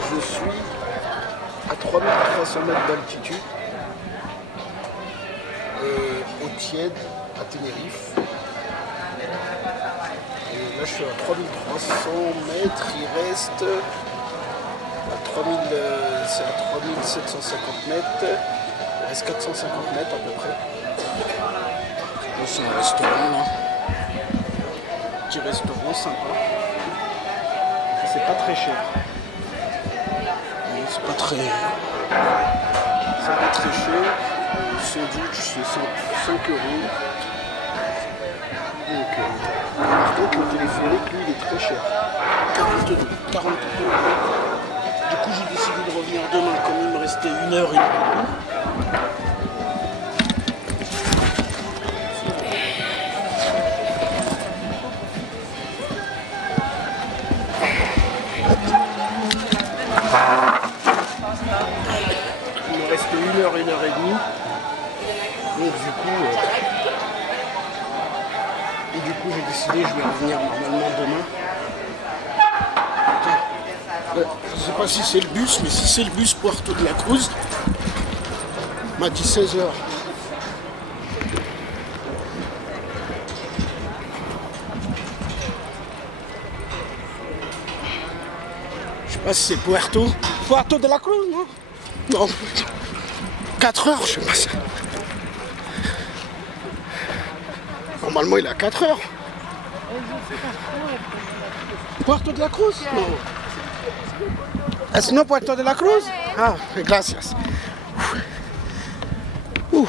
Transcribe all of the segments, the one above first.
je suis à 3300 mètres d'altitude, au Tiède, à Tenerife. Et là, je suis à 3300 mètres, il reste à 3000, c'est à 3750 mètres, il reste 450 mètres à peu près. Là, c'est un restaurant là. Petit restaurant sympa. C'est pas très cher. C'est pas très cher. Le sandwich c'est 5 €. Donc le téléphérique lui il est très cher. 40 €. Du coup j'ai décidé de revenir demain comme il me restait 1 heure et demie. Il me reste 1 heure et demie. Donc du coup j'ai décidé je vais revenir normalement demain. Je sais pas si c'est le bus, mais si c'est le bus Puerto de la Cruz, m'a dit 16 h. Je sais pas si c'est Puerto de la Cruz, non? Non. 4 heures, je sais pas ça. Normalement il est à 4 heures. Puerto de la Cruz? Non. ¿Es no Puerto de la Cruz? Ah, gracias. Allez,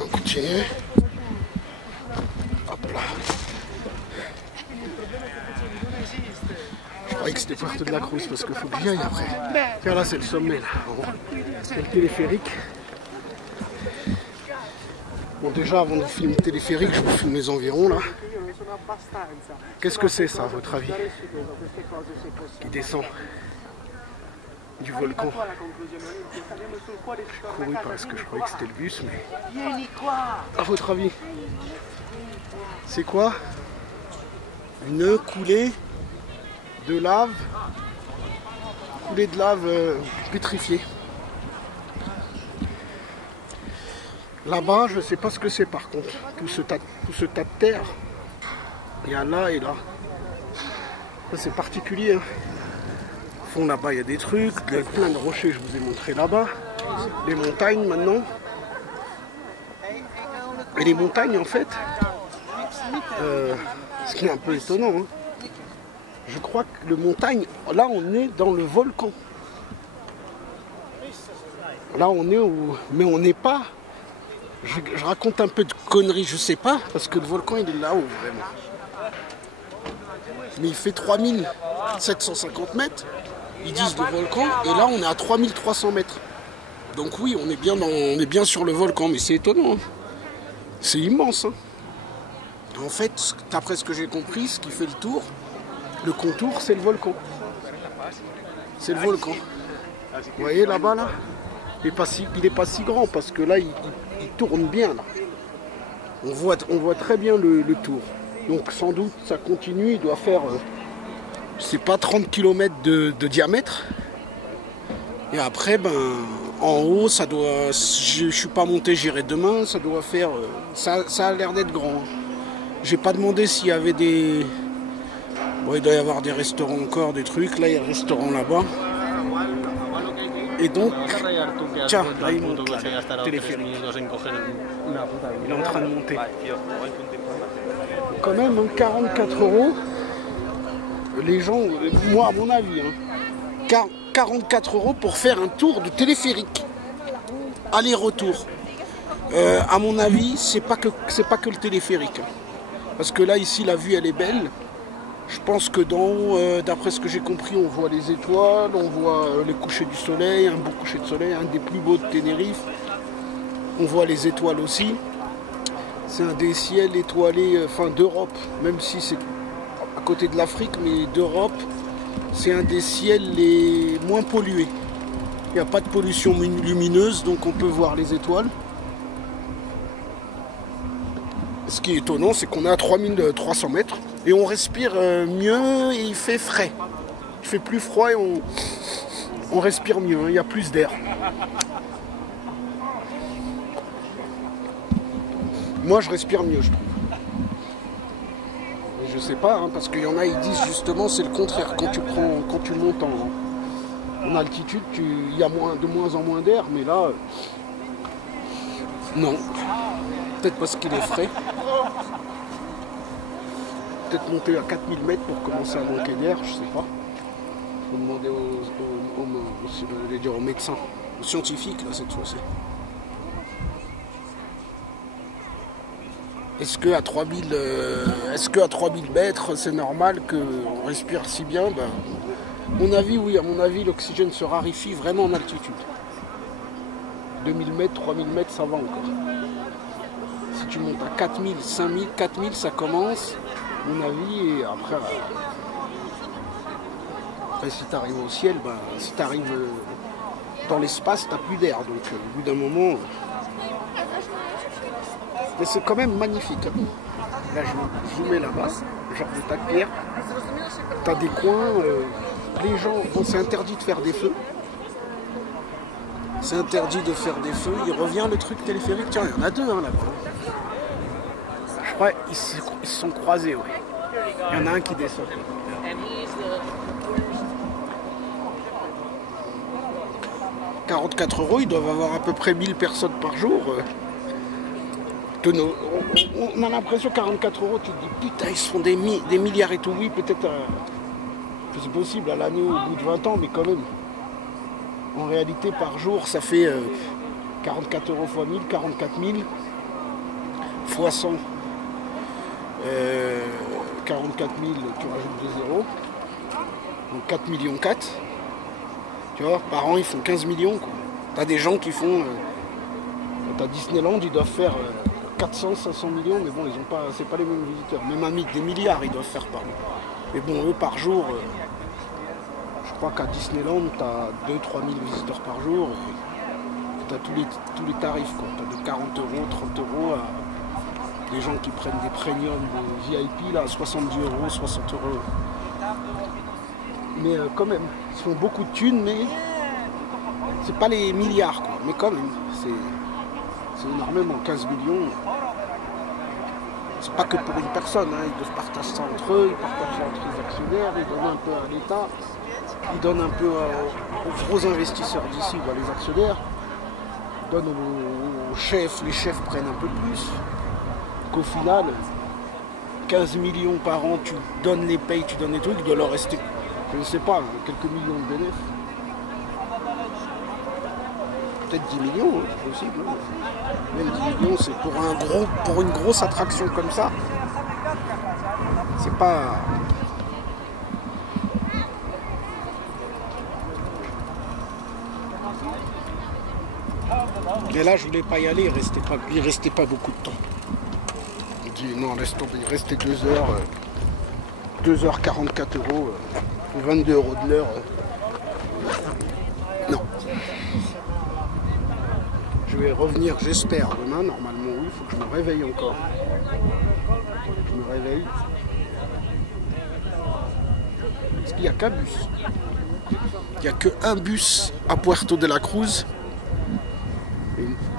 on continue. Hop là. Je croyais que c'était Puerto de la Cruz parce qu'il faut que j'y aille après. Tiens, là c'est le sommet là. C'est le téléphérique. Bon, déjà avant de filmer le téléphérique, je vous filme les environs là. Qu'est-ce que c'est ça à votre avis? Qui descend du volcan. J'ai couru parce que je croyais que c'était le bus, mais à votre avis, c'est quoi? Une coulée de lave, pétrifiée. Là-bas, je ne sais pas ce que c'est par contre, tout ce tas de terre. Il y a là et là. Ça c'est particulier. Hein. Au fond là-bas il y a des trucs, il y a plein de rochers, je vous ai montré là-bas. Les montagnes maintenant. Et les montagnes en fait, ce qui est un peu étonnant, hein, je crois que le montagne, là on est dans le volcan. Là on est où, mais on n'est pas. Je raconte un peu de conneries, je sais pas, parce que le volcan il est là-haut vraiment. Mais il fait 3750 mètres, ils disent le volcan, et là on est à 3300 mètres. Donc oui, on est bien sur le volcan, mais c'est étonnant. Hein. C'est immense. Hein. En fait, d'après ce que j'ai compris, ce qui fait le tour, le contour, c'est le volcan. C'est le volcan. Vous voyez là-bas, là, il n'est pas si grand, parce que là, il tourne bien. Là. On voit très bien le tour. Donc sans doute ça continue, il doit faire, je sais pas, 30 km de diamètre. Et après, ben, en haut, ça doit, je suis pas monté, j'irai demain, ça doit faire, ça a l'air d'être grand. J'ai pas demandé s'il y avait des, bon, il doit y avoir des restaurants encore, des trucs, là il y a un restaurant là-bas. Et donc, tiens, là il monte, là, le téléphérique. Il est en train de monter. Quand même, hein, 44 €, les gens, moi à mon avis, hein, 44 € pour faire un tour de téléphérique, aller-retour. À mon avis, c'est pas que le téléphérique, hein, parce que là ici la vue elle est belle. Je pense que d'après ce que j'ai compris, on voit les étoiles, on voit les couchers du soleil, un beau coucher de soleil, un des plus beaux de Tenerife. On voit les étoiles aussi. C'est un des ciels étoilés, enfin d'Europe, même si c'est à côté de l'Afrique, mais d'Europe, c'est un des ciels les moins pollués. Il n'y a pas de pollution lumineuse, donc on peut voir les étoiles. Ce qui est étonnant, c'est qu'on est à 3300 mètres. Et on respire mieux et il fait frais. Il fait plus froid et on respire mieux, hein, il y a plus d'air. Moi je respire mieux, je trouve. Et je sais pas, hein, parce qu'il y en a, ils disent justement c'est le contraire. Quand tu montes en altitude, il y a de moins en moins d'air, mais là, non. Peut-être parce qu'il est frais. Peut-être monter à 4000 mètres pour commencer à manquer d'air, je sais pas. Il faut demander aux médecins, aux scientifiques là cette fois-ci. Est-ce qu'à 3000 mètres, c'est normal qu'on respire si bien? Ben, à mon avis, oui, à mon avis, l'oxygène se raréfie vraiment en altitude. 2000 mètres, 3000 mètres, ça va encore. Si tu montes à 4000, 5000, 4000, ça commence, à mon avis, et après si tu arrives au ciel, ben, si tu arrives dans l'espace, tu n'as plus d'air. Donc, au bout d'un moment... Mais c'est quand même magnifique. Hein. Là, je vous mets là-bas, genre de tas de pierre. Tu as des coins, les gens... Bon, c'est interdit de faire des feux. C'est interdit de faire des feux. Il revient le truc téléphérique. Tiens, il y en a deux hein, là-bas. Je crois qu'ils se sont croisés, ouais. Il y en a un qui descend. 44 €, ils doivent avoir à peu près 1000 personnes par jour. On a l'impression 44 €, tu te dis putain, ils se font des milliards et tout. Oui, peut-être c'est possible à l'année au bout de 20 ans, mais quand même. En réalité, par jour, ça fait 44 € fois 1000, 44 000 fois 100. 44 000, tu rajoutes 2 zéros. Donc 4 millions 4. Tu vois, par an, ils font 15 millions. Tu as des gens qui font... à Disneyland, ils doivent faire 400, 500 millions, mais bon, ils ont pas, c'est pas les mêmes visiteurs. Même des milliards, ils doivent faire par an. Mais bon, eux, par jour, je crois qu'à Disneyland, tu as 2-3 000 visiteurs par jour. Tu as tous les tarifs. Tu as de 40 €, 30 € à des gens qui prennent des premiums, des VIP, là, 70 €, 60 €. Mais quand même, ils font beaucoup de thunes, mais c'est pas les milliards, quoi. Mais quand même, c'est énormément, 15 millions. C'est pas que pour une personne, hein. Ils doivent partager ça entre eux, ils partagent ça entre les actionnaires, ils donnent un peu à l'État, ils donnent un peu aux gros investisseurs d'ici, les actionnaires, ils donnent aux chefs, les chefs prennent un peu plus. Qu'au final, 15 millions par an, tu donnes les payes, tu donnes les trucs, il doit leur rester, je ne sais pas, quelques millions de bénéfices. Peut-être 10 millions, hein, c'est possible. Hein. Même 10 millions, c'est pour une grosse attraction comme ça. C'est pas... Mais là, je voulais pas y aller, il restait pas beaucoup de temps. Je dis non, laisse tomber, il restait 2 heures, 2h44 €, 22 € de l'heure. Non. Je vais revenir, j'espère, demain, normalement, oui, il faut que je me réveille encore. Je me réveille. Parce qu'il n'y a qu'un bus. Il n'y a qu'un bus à Puerto de la Cruz.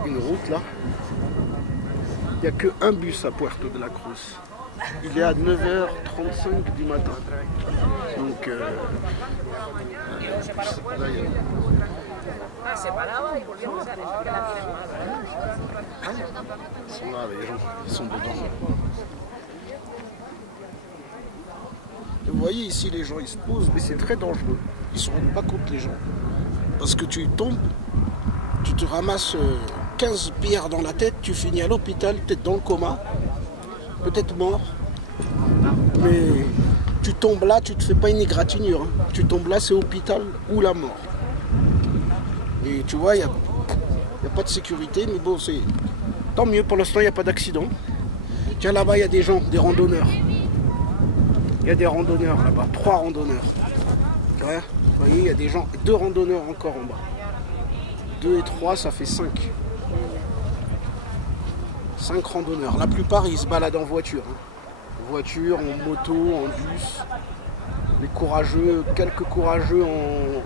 Une route là. Il n'y a qu'un bus à Puerto de la Cruz. Il est à 9h35 du matin. Donc, là, il y a... Ils sont là, les gens, ils sont dedans. Et vous voyez ici, les gens, ils se posent, mais c'est très dangereux. Ils ne se rendent pas compte, les gens. Parce que tu tombes, tu te ramasses 15 pierres dans la tête, tu finis à l'hôpital, peut-être dans le coma, peut-être mort. Mais tu tombes là, tu ne te fais pas une égratignure. Hein. Tu tombes là, c'est hôpital ou la mort. Et tu vois, il n'y a pas de sécurité, mais bon, c'est tant mieux, pour l'instant, il n'y a pas d'accident. Tiens, là-bas, il y a des gens, des randonneurs. Il y a des randonneurs là-bas, 3 randonneurs. Ouais, vous voyez, il y a des gens, 2 randonneurs encore en bas. 2 et 3, ça fait 5. 5 randonneurs. La plupart, ils se baladent en voiture. Hein. voiture, en moto, en bus. Les courageux, quelques courageux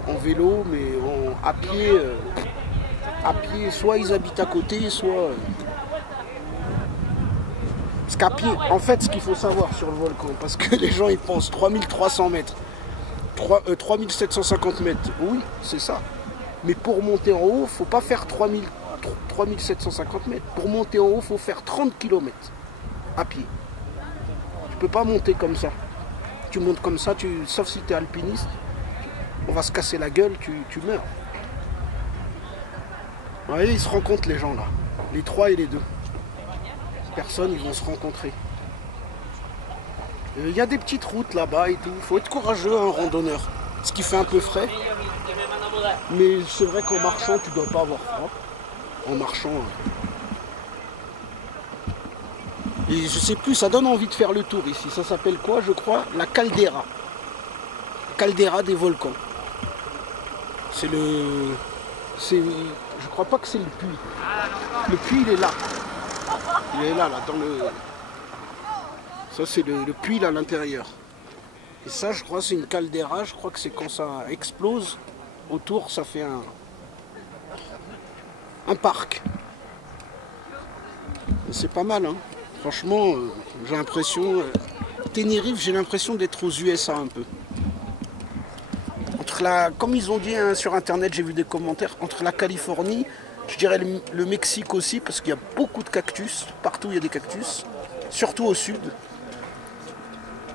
en vélo, mais à pied, soit ils habitent à côté, soit... Parce qu'à pied, en fait, ce qu'il faut savoir sur le volcan, parce que les gens ils pensent 3300 mètres, 3750 mètres, oui, c'est ça. Mais pour monter en haut, il ne faut pas faire 3750 mètres. Pour monter en haut, il faut faire 30 km à pied. Tu peux pas monter comme ça. Tu montes comme ça, sauf si tu es alpiniste, on va se casser la gueule, tu meurs. Vous voyez, ils se rencontrent les gens là, les 3 et les 2. Personnes, ils vont se rencontrer. Il y a des petites routes là-bas et tout. Il faut être courageux, un randonneur. Ce qui fait un peu frais. Mais c'est vrai qu'en marchant, tu dois pas avoir froid. En marchant. Et je sais plus, ça donne envie de faire le tour ici. Ça s'appelle quoi, je crois? La caldeira. Caldeira des volcans. C'est le... Je crois pas que c'est le puits. Le puits, il est là. Il est là, dans le... Ça, c'est le puits, là, à l'intérieur. Et ça, je crois, c'est une caldeira. Je crois que c'est quand ça explose, autour, ça fait un parc. C'est pas mal, hein. Franchement, j'ai l'impression... Tenerife, j'ai l'impression d'être aux USA un peu. Comme ils ont dit hein, sur Internet, j'ai vu des commentaires, entre la Californie, je dirais le Mexique aussi, parce qu'il y a beaucoup de cactus. Partout, il y a des cactus. Surtout au sud.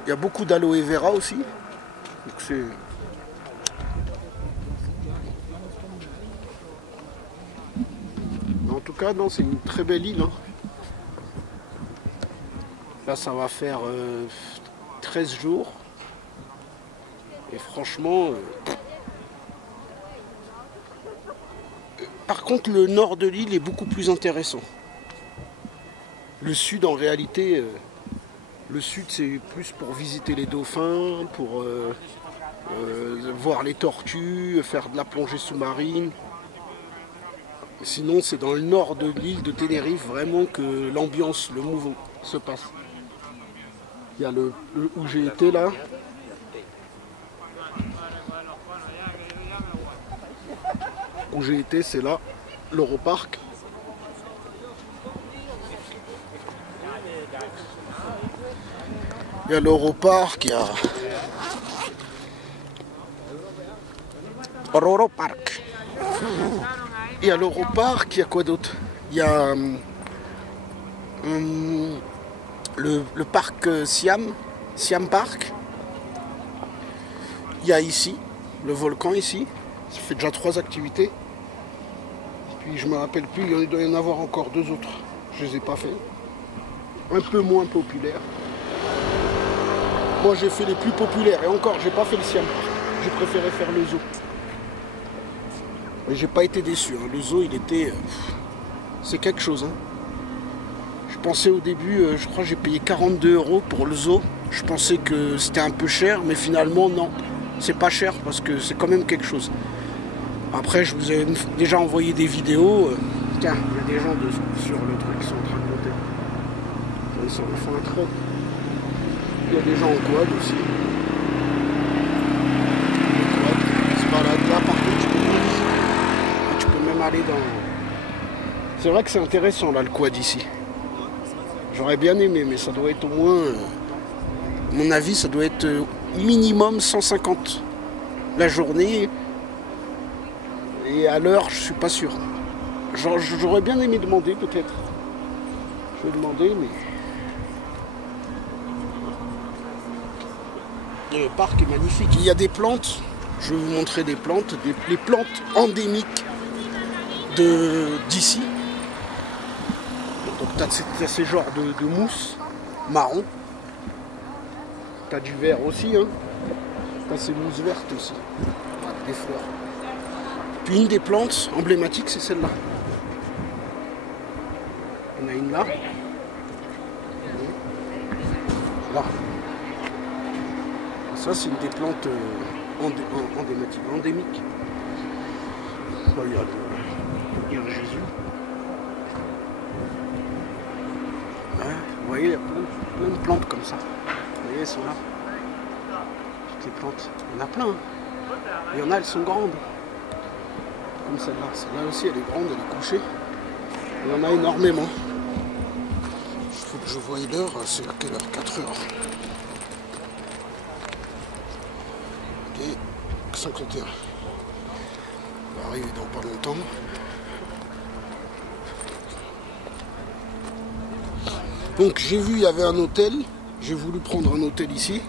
Il y a beaucoup d'aloe vera aussi. Donc c'est... En tout cas, non, c'est une très belle île. Hein. Là, ça va faire 13 jours. Et franchement... Par contre, le nord de l'île est beaucoup plus intéressant. Le sud, en réalité... Le sud, c'est plus pour visiter les dauphins, pour voir les tortues, faire de la plongée sous-marine. Sinon, c'est dans le nord de l'île de Tenerife vraiment que l'ambiance, le mouvement se passe. Il y a où j'ai été là. Où j'ai été, c'est là, l'Europark. Il y a l'Europark, il y a l'Europark. Il y a l'Europark, il y a quoi d'autre? Il y a le parc Siam Park. Il y a ici, le volcan ici. Ça fait déjà 3 activités. Puis je me rappelle plus, il doit y en avoir encore 2 autres. Je les ai pas fait. Un peu moins populaires. Moi j'ai fait les plus populaires et encore j'ai pas fait le Siam Park. J'ai préféré faire le zoo. Mais j'ai pas été déçu. Hein. Le zoo il était... c'est quelque chose. Hein. Je pensais au début, je crois que j'ai payé 42 € pour le zoo. Je pensais que c'était un peu cher, mais finalement non. C'est pas cher parce que c'est quand même quelque chose. Après je vous ai déjà envoyé des vidéos. Tiens, il y a des gens sur le truc qui sont en train de monter. Ils font un trot. Il y a des gens en quad aussi. Ils se baladent là, par contre tu peux même aller dans... C'est vrai que c'est intéressant là le quad ici. J'aurais bien aimé, mais ça doit être au moins... à mon avis, ça doit être minimum 150 la journée. Et à l'heure, je suis pas sûr. J'aurais bien aimé demander peut-être. Je vais demander, mais... Le parc est magnifique. Il y a des plantes. Je vais vous montrer des plantes. Les plantes endémiques d'ici. Donc tu as ces genres de mousse marron. Tu as du vert aussi. Hein. Tu as ces mousses vertes aussi. Des fleurs. Puis une des plantes emblématiques, c'est celle-là. On a une là. Là. Ça, c'est une des plantes endémiques. Regarde, il y a un Jésus. Ouais, vous voyez, il y a plein de plantes comme ça. voyez, elles sont là. Toutes les plantes. Il y en a plein. Hein. Il y en a, elles sont grandes. Comme celle-là. Celle-là aussi, elle est grande, elle est couchée. Il y en a énormément. Il faut que je voie l'heure. C'est à quelle heure? 4 heures. Ok. 51. On va arriver dans pas longtemps. Donc j'ai vu, il y avait un hôtel. J'ai voulu prendre un hôtel ici.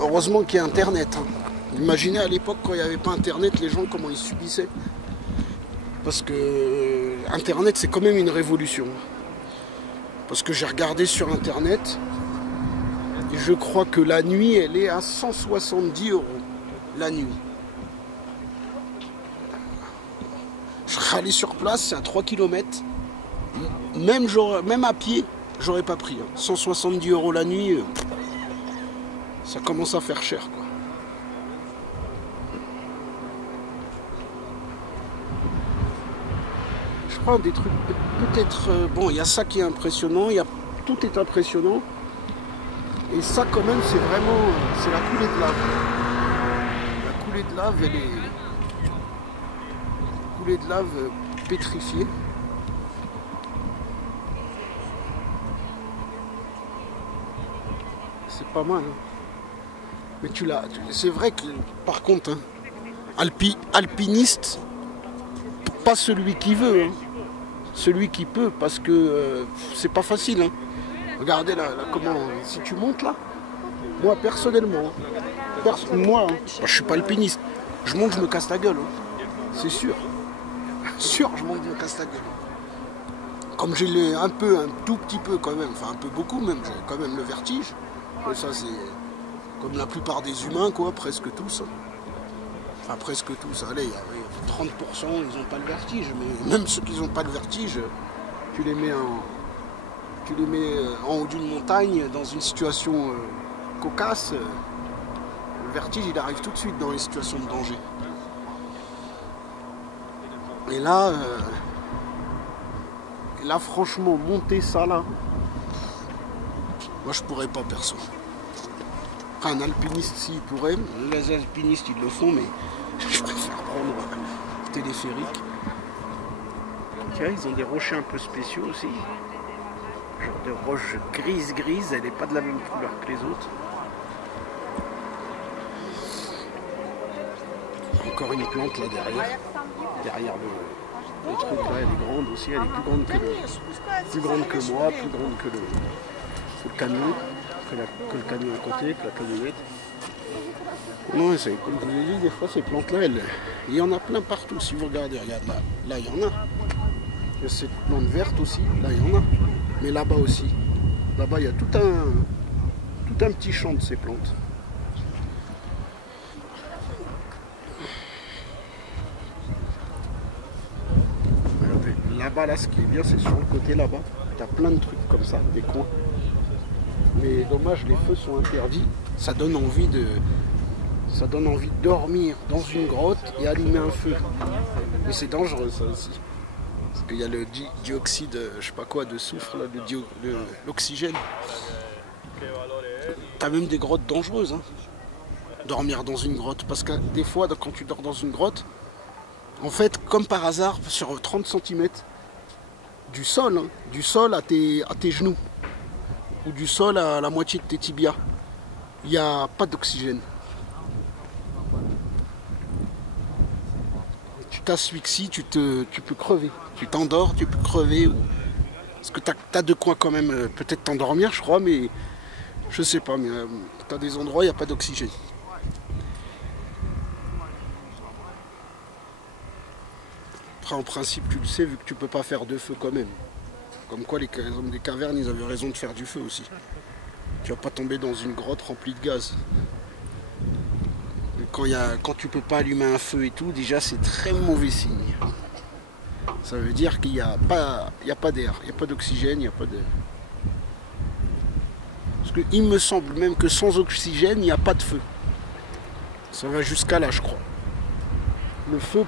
Heureusement qu'il y a Internet. Hein. Imaginez à l'époque quand il n'y avait pas Internet, les gens comment ils subissaient. Parce que Internet c'est quand même une révolution. Parce que j'ai regardé sur Internet et je crois que la nuit elle est à 170 € la nuit. Je serais allé sur place, c'est à 3 km. Même à pied, j'aurais pas pris. Hein. 170 € la nuit, ça commence à faire cher, quoi. Je crois des trucs peut-être... bon, il y a ça qui est impressionnant, tout est impressionnant. Et ça, quand même, c'est vraiment... c'est la coulée de lave. La coulée de lave, elle est... coulée de lave pétrifiée. C'est pas mal. Hein. Mais tu l'as. C'est vrai que, par contre, hein, alpiniste, pas celui qui veut, hein, celui qui peut, parce que c'est pas facile. Hein. Regardez là, comment. Si tu montes là, moi personnellement, moi, hein, je suis pas alpiniste. Je monte, je me casse la gueule. Hein. C'est sûr. Sûr, je monte, je me casse la gueule. Comme j'ai un tout petit peu quand même, enfin un peu beaucoup même, j'ai quand même le vertige. Et ça c'est comme la plupart des humains quoi, presque tous. Enfin presque tous, allez, il y a 30%, ils n'ont pas le vertige, mais même ceux qui n'ont pas le vertige, tu les mets en haut d'une montagne, dans une situation cocasse, le vertige il arrive tout de suite dans les situations de danger. Et là, franchement, monter ça là, moi je pourrais pas perso. Enfin, un alpiniste s'il pourrait, les alpinistes ils le font, mais je préfère prendre un téléphérique. Tiens, ils ont des rochers un peu spéciaux aussi. Genre de roche grise, elle n'est pas de la même couleur que les autres. Encore une plante là derrière le truc là, elle est grande aussi, elle est plus grande que moi, plus grande que le camion, que le camion à côté, que la camionnette. Non, c'est comme je vous l'ai dit, des fois ces plantes là, il y en a plein partout. Si vous regardez, regarde là il y en a. Il y a cette plante verte aussi, là il y en a. Mais là-bas aussi. Là-bas il y a tout un petit champ de ces plantes. Là-bas, là, ce qui est bien, c'est sur le côté là-bas. Tu as plein de trucs comme ça, des coins. Mais dommage, les feux sont interdits. Ça donne envie de dormir dans une grotte et allumer un feu. Mais c'est dangereux, ça aussi. Parce qu'il y a le dioxyde, je sais pas quoi, de soufre, là, l'oxygène. Tu as même des grottes dangereuses. Hein. Dormir dans une grotte. Parce que des fois, quand tu dors dans une grotte, en fait, comme par hasard, sur 30 cm du sol, hein, du sol à tes genoux, ou du sol à la moitié de tes tibias, il n'y a pas d'oxygène. Tu t'asphyxies, tu peux crever. Tu t'endors, tu peux crever. Parce que tu as de quoi quand même peut-être t'endormir, je crois, mais je sais pas, mais tu as des endroits où il n'y a pas d'oxygène. En principe, tu le sais, vu que tu peux pas faire de feu quand même. Comme quoi, les hommes des cavernes, ils avaient raison de faire du feu aussi. Tu vas pas tomber dans une grotte remplie de gaz. Quand tu peux pas allumer un feu et tout, déjà, c'est très mauvais signe. Ça veut dire qu'il n'y a pas d'air, il n'y a pas d'oxygène, il n'y a pas de... Parce qu'il me semble même que sans oxygène, il n'y a pas de feu. Ça va jusqu'à là, je crois. Le feu...